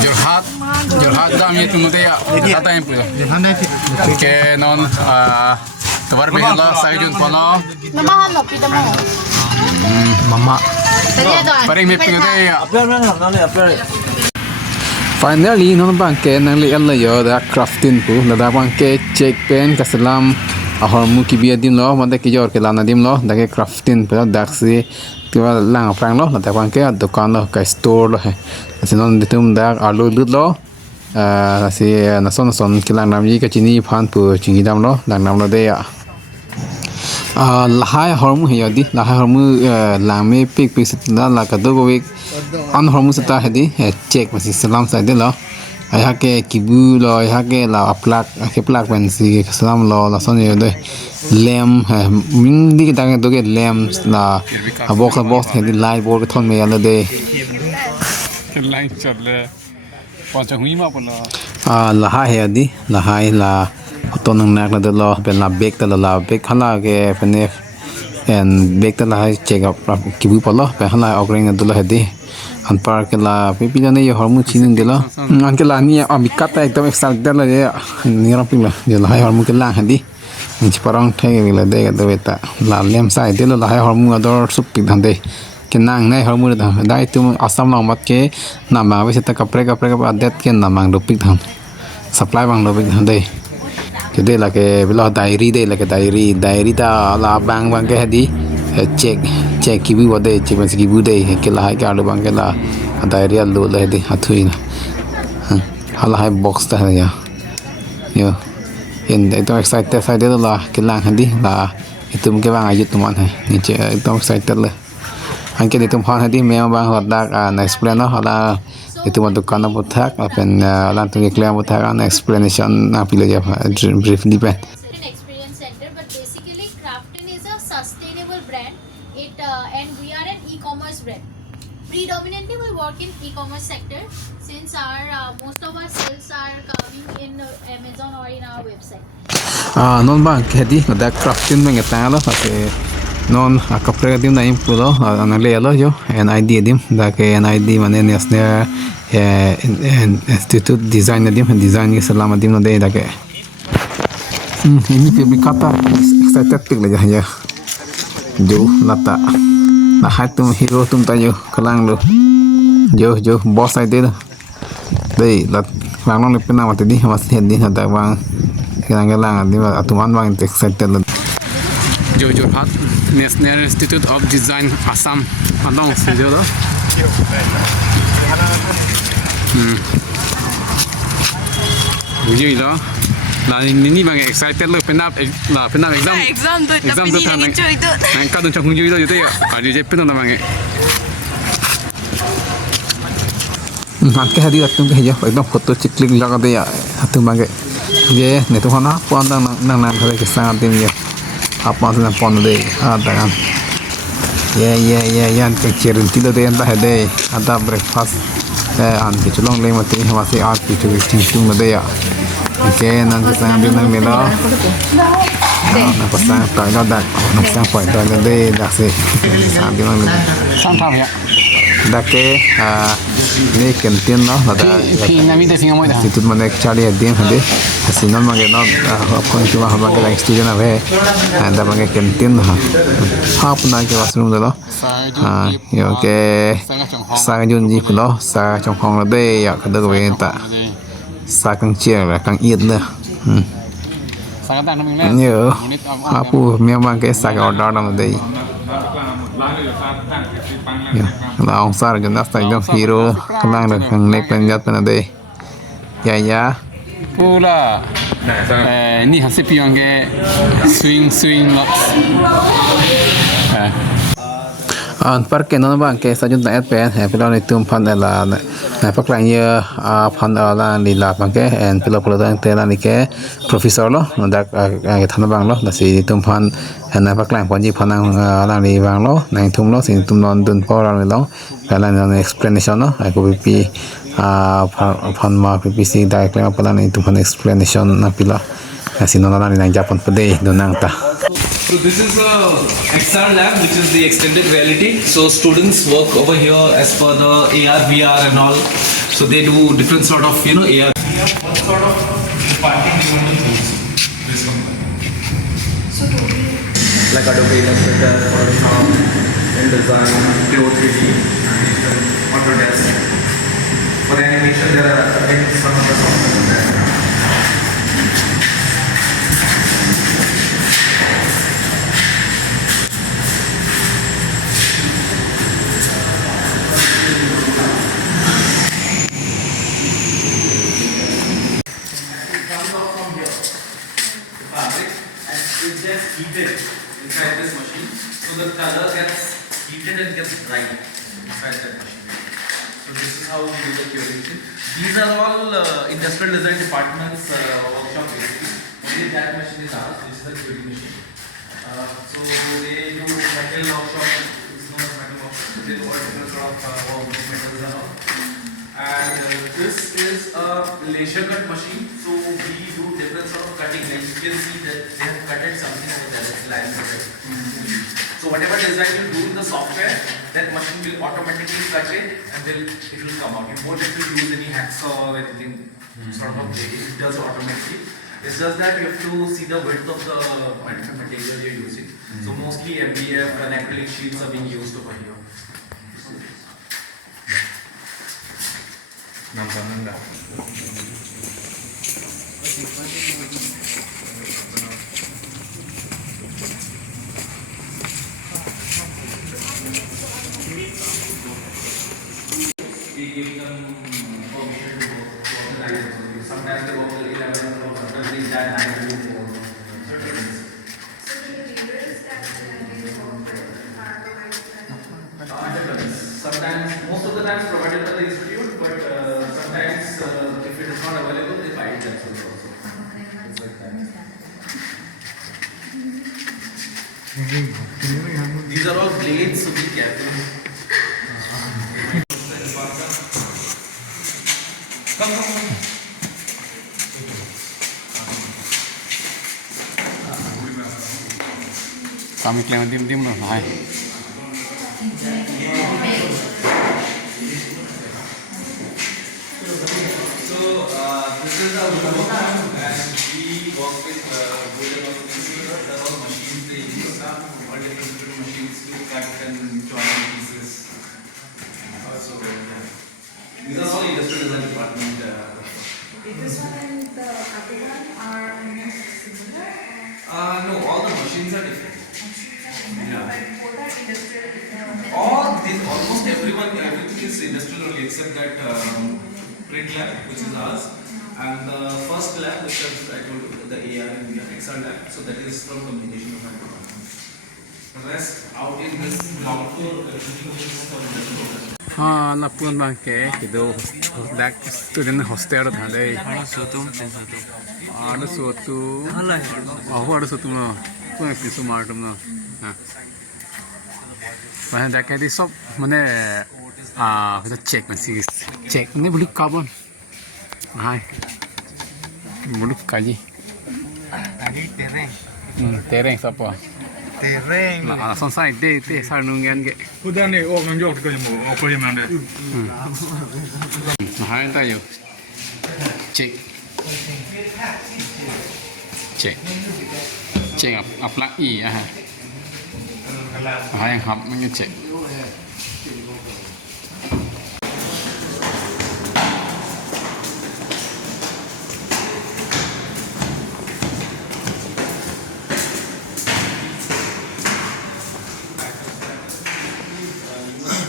Jorhat kami tunggu dia kata yang punya ke non tebar behela saya jun pono mama paling me pingu dia finally non bangke nang li alla yo da crafting pu da bangke check pen kasalam ahor mu ki bia dim lo mande ki jor ke lana dim lo da ke crafting pu da si tua lang prang lo da bangke dukan lo ka store lo he sinon ditum da alu lut lo si nason kilang nam yi ka chini phan pu chingi dam lo lang nam lo de ya lahai hormu he yadi lahai hormu lame pik sitna la ka do week an hormu sita hedi check masi salam sa de lo ai ke kibu lo ai ke la plak ke plak pen si salam lo la son ye de lem ming di ka do ke lem la box hedi light board thon me ala de line chat le pacha hui ma pala lahai he yadi lahai la to nang nak la de lo ben la bek ta la bek khala ke pene en bek ta la check up kibu pala pe hala ogring de lo hedi an par ke la pipi na ye hormu chinin de la an ke la ni amikata ekdam exal de la ni ram ping la je la hormu ke la hadi ni parang thai la de ga de ta la lem sai de la hormu ador sup ping dan de ke nang nai hormu da dai tu asam long mat ke na ma we ta kapre ba det ke na mang do ping dan supply bang do ping dan de ke de la ke bila diary de la ke diary ta la bang ke hadi check kibu wade check mas kibu de ke la hai ka lu bang ke la diary lu le de hathui na hala hai box ta ya yo in to excited sai de la ke lang handi la itum ke bang ayut tuman hai ni che to excited le an ke itum han hadi me bang hot da na explain no hala itum dukan bu thak apen lan tu ke claim bu thak an explanation na pile ja briefly pe and we are an e-commerce brand. Predominantly we work in e-commerce sector since our most of our sales are coming in Amazon or in our website. Non bang kedi da crafting meng ta lo ke non kapre dim na impulo an le lo yo an idea dim da ke an idea mane national institute design design ke salam dim no de da ke ini publikata excited le ya jo lata na hai tum hero tum ta yo kalang lo jo boss ai de dei lat lang long le pena mate di mas hen di da bang kalang di atuman bang excited lo Jorhat National Institute of Design Assam Anglong jo lo vui lo là ni bang excited lo pena exam tu thang nang ka dun chong vui lo yo à je pena na bang ke hadi atum ke yo ekdam photo click laga de ya atum bang ye ne to hana pon nang khare ke sang tim ye apa na pon de ada kan ye yan ke chirin ti de anda hede ada breakfast an ke chulong le mate hawase art ki tu na de ya ke nang sang din nang melo na pasang ta ga dak nang sang point da de da se sang din nang sang tham ya da ke ne kentin no da institut mane chali din hade sinon mage no apon ki ha mage like student ave and da mage kentin ha puna ke washroom da lo yo ke sa jun ji pulo sa chong khong la de ya ka da we ta sa kang chia la kang yet la sa ka ta no ming le yo apu me mang ke sa ka order na de ya la ong sa jun da sta dom hero kalang la kang nek pen jat na de ya pula ni hase piang ke swing lots an par ke non bang ke sa jun ta pen he pila ni tum phan la na pak lang ye phan la ni la bang ke en pila dang te la ni ke professor lo da ke than bang lo da si tum phan na pak lang pon ji phan la ni bang lo nang thum lo si tum non dun por la lo la ni explanation lo ai ko pi phan ma ppc da ke ma pala ni tum phan explanation na pila sinon la ni nang japon pade do nang ta. So this is a XR lab, which is the extended reality. So students work over here as per the AR, VR and all. So So they do different sort of, AR. What sort of department do you want to choose? This company. Like Adobe Illustrator, Photoshop, InDesign, Pure 3D, animation, Autodesk. For animation, there are again some other software there. Fabric and it gets heated inside this machine, so the color gets heated and gets dried inside that machine. So this is how we do the curation. These are all industrial design departments workshop basically. Only that machine is ours. This is the curing machine. So they do metal workshop. It's known as metal workshop. They do all different sort of metals and all. And this is a laser cut machine, so we do different sort of cutting. Like you can see that they have cutted something over there, that's line cutted. So whatever design you do in the software, that machine will automatically cut it and then it will come out. You won't have to use any hacksaw or anything sort of blade. It does automatically. It's just that you have to see the width of the material you're using. So mostly MDF and acrylic sheets are being used over here. We give them permission to work to organize. Sometimes they work till 11, sometimes they that 9 to 4. Sometimes, most of the times provided by the institute, but sometimes if it is not available, they buy it themselves also. It's like that. These are all blades, so be careful. Come. Kami kailangan dim-dim loh. Hai. So this is a woodwork and we work with woodwork machines. They use all different machines to cut and join pieces. So these are all industrial design department. This one and the other one are similar? No, all the machines are different. Yeah. But both are industrial. Almost everything is industrial only except that print lab, which is ours, and the first lab, which is I told you, the AR and VR XR lab. So that is from communication of my department. The rest out in this ground floor, everything is for industrial. हाँ ना पुन बांग के किधो दैक student hostel था ले आड़ सोतु आड़ सोतु ना पुन पिसु मार्टम ना हाँ मैंने दैक ऐसी सब मैंने kita check masih check ini bulu carbon hai bulu kaji tereng siapa Tereng. lah selesai deh sarnungan ke udah nih orang jauh ke mau apa yang mana hai tayo check check apply i hai hab mình check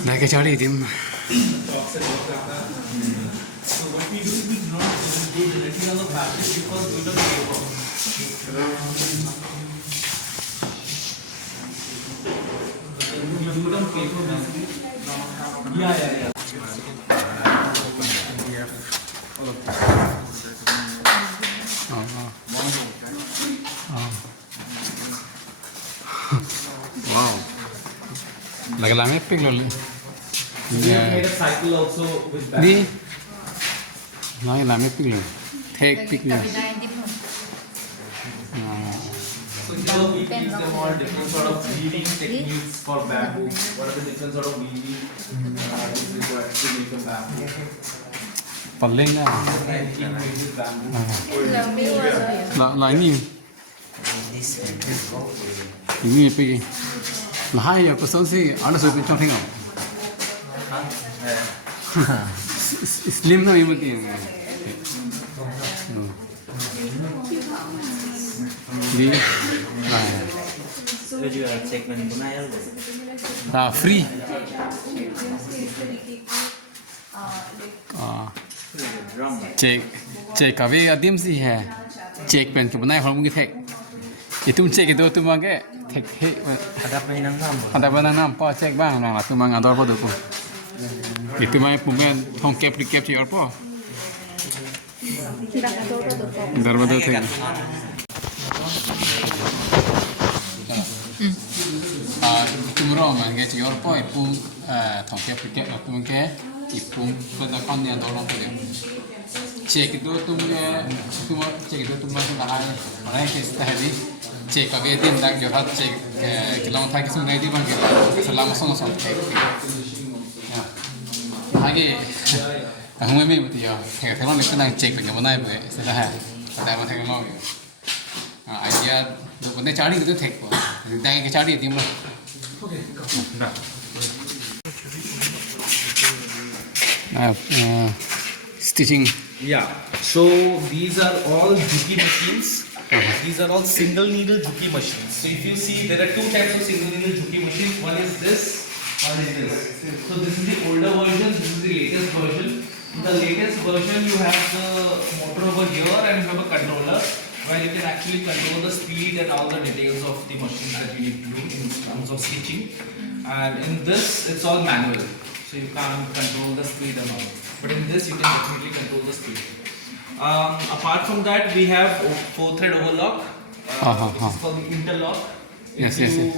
Naik cari tim. So what we do is we do not do directly on the fabric because we don't paper. We do it on paper basically. Yeah. Wow. Lagi lama ping loli. We have made a cycle also with that. Ni. Lagi lama ping loli. Take ping loli. So here we teach them all different sort of weaving techniques for bamboo. What are the different sort of weaving is required to make a bamboo? Paling na. Lại nhiều. Ini pergi. Lahai ya pesan sih ada sesuatu yang tengok. Slim na memang dia. Di. Itu juga segmen bunayal. Free. Cek kafe adim sih है cek pen ke बनाए हम मुझे tek itu cek itu tu mangke tek he Ada penang nama. ada mana nam pa cek bang nang tu mang ador pa tu itu mai pumen thong kep kep ci orpo dar ba tu tek itu murong mang ke ci orpo ipu thong kep tu mangke ipu pada kan yang dorong tu cek itu cek itu masuk lahai orang yang kita hari cek kami itu nak Jorhat cek kilang thai kisah dari bang kita selama song cek lagi aku memang betul ya kalau kita nak cek bagaimana ibu sudah ada apa yang mau idea tu benda cari itu cek dah kita cari dia mah stitching. Yeah, so these are all Dhriiti machines. These are all single needle Dhriiti machines. So if you see, there are two types of single needle Dhriiti machines. One is this, one is this. So this is the older version, this is the latest version. In the latest version, you have the motor over here and you have a controller where you can actually control the speed and all the details of the machine that you need to do in terms of stitching. And in this, it's all manual. So you can't control the speed and all. But in this, you can definitely control the speed. Apart from that, we have 4-thread overlock. This is called the interlock. If you see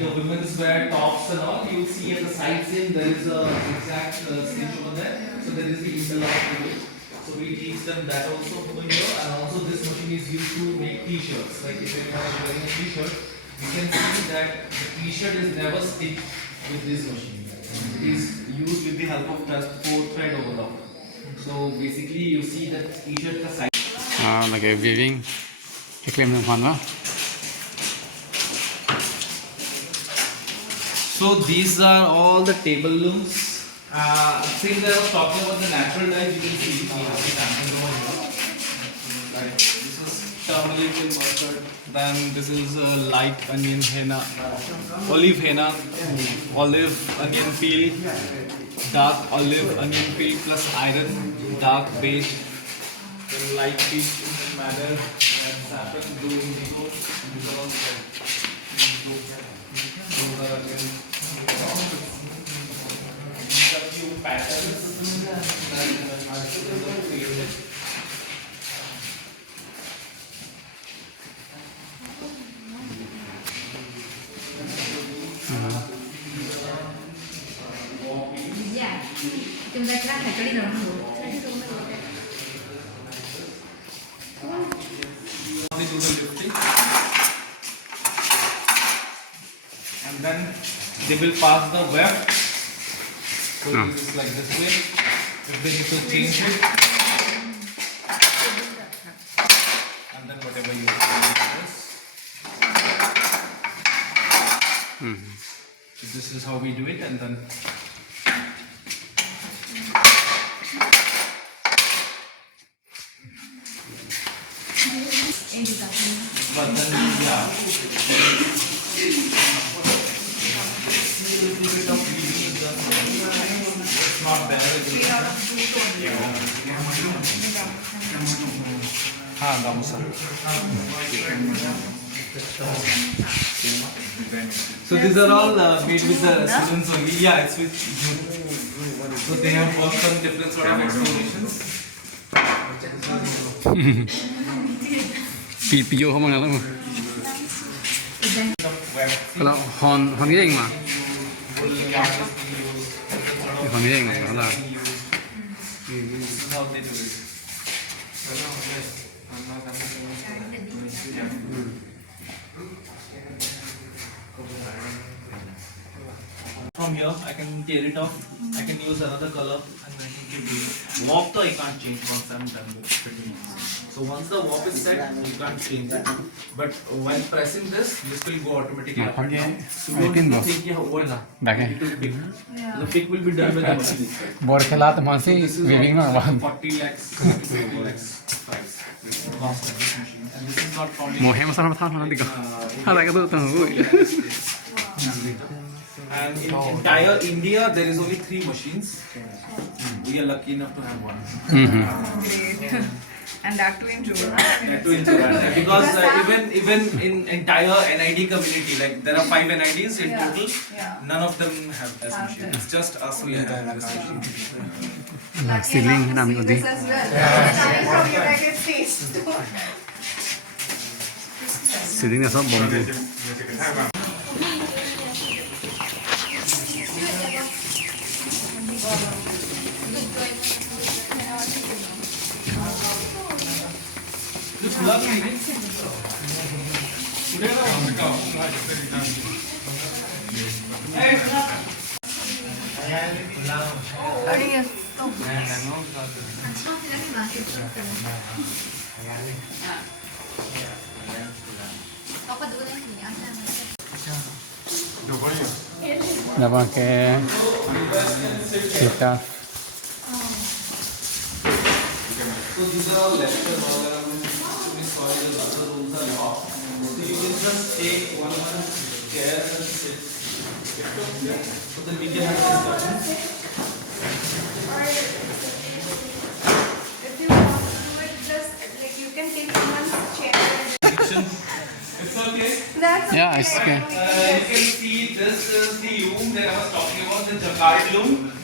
the women's wear tops and all, you will see at the side seam there is a exact stitch over there. So there is the interlock to it. So we teach them that also over here. And also this machine is used to make t-shirts. Like if anyone is wearing a t-shirt, you can see that the t-shirt is never stitched with this machine. It is used with the help of just 4-thread overlock. So basically you see that t-shirt ka size. Like a weaving. Claim them one, So these are all the table looms. Since I was talking about the natural dyes, you can see we have the samples over here. Like this is turmeric and mustard. Then this is light onion henna, olive henna, olive onion peel, dark olive onion peel plus iron, dark beige, then light peach madder, and saffron blue indigo. These are all those are again these are few patterns that articles are created. Chúng ta chắc phải cho đi đâu không? We do the lifting, and then they will pass the web. So it is like this way. If they need to change it, and then whatever you do this. So this is how we do it, and then. But then, yeah. It's not there. So these are all made with the students only. Yeah, it's with jute. So they have worked on different sort of explorations. Video không bằng lắm. Kalau hòn cái gì mà hòn cái gì mà đó là How they do it. from here, I can tear it off. I can use another color and I can keep doing it. Warp though I can't change once I'm done with fitting. So once the warp is set, you can't change it. But while pressing this will go automatically up and down. So you don't need to think what you need to pick. The pick will be done by the machine itself. Borkelat masih This is weaving na almost wan. 40 lakhs, 50 lakhs price. Cost of this machine. And this is not only Mo hem sana than na dikha. Hala ka to tang. and in entire India there is only 3 machines. We are lucky enough to have one. Great. And that too in Jorhat. Yeah, to Jorhat. Because even in entire NID community, like there are 5 NIDs in Yeah. total, Yeah. none of them have this machine. It's just us we have this machine. Ceiling na mi This as well. Coming from United States. Ceiling na sab bombe. Na pakai kita. So these are all lecture hall and soil, other rooms are locked. So you can just take one chair and sit. So then we can have discussions. If you want to do it, just like you can take someone's chair. It's okay. That's Yeah, it's okay. You can see this is the loom that I was talking about, the jacquard loom.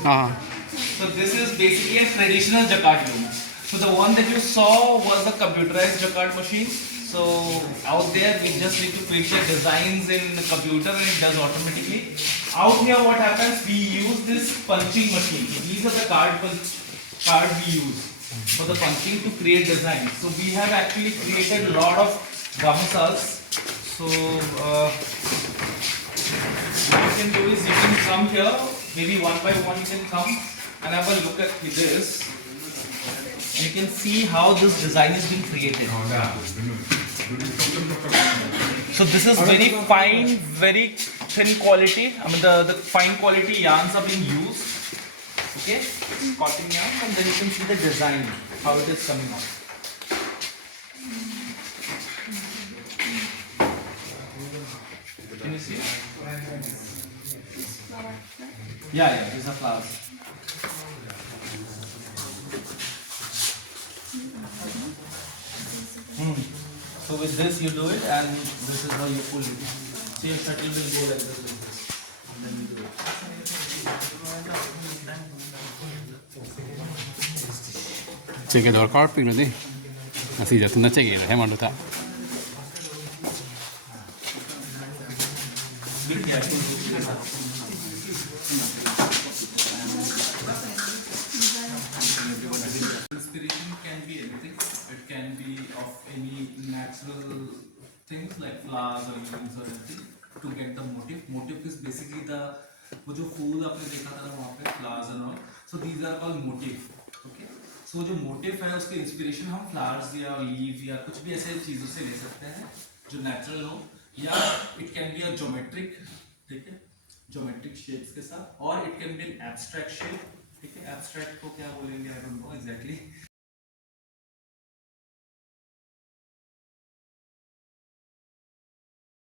So this is basically a traditional jacquard loom. So the one that you saw was the computerized jacquard machine. So out there we just need to create designs in the computer and it does automatically. Out here what happens, we use this punching machine. These are the card we use for the punching to create designs. So we have actually created a lot of gamusas. So what you can do is you can come here, maybe one by one you can come and have a look at this. And you can see how this design is being created. So this is very fine, very thin quality. I mean the fine quality yarns are being used. Okay, cotton yarn, and then you can see the design, how it is coming out. Can you see? Yeah, these are flowers. So with this you do it and this is how you pull it. So your shuttle will go like this with this. And then you do it. Cek dor carpet nanti. Masih jatuh na cek ya, hemat tak. Inspiration can be anything. It can be of any natural things like flowers or leaves or anything to get the motif. Motif is basically the वो जो फूल आपने देखा था ना वहाँ पे flowers and all. So these are called motif. Okay. So जो motif है उसके inspiration हम flowers या leaf या कुछ भी ऐसे चीजों से ले सकते हैं जो natural हो या it can be a geometric, ठीक है, geometric shapes के साथ और it can be an abstract shape. ठीक है, abstract को क्या बोलेंगे I don't know exactly.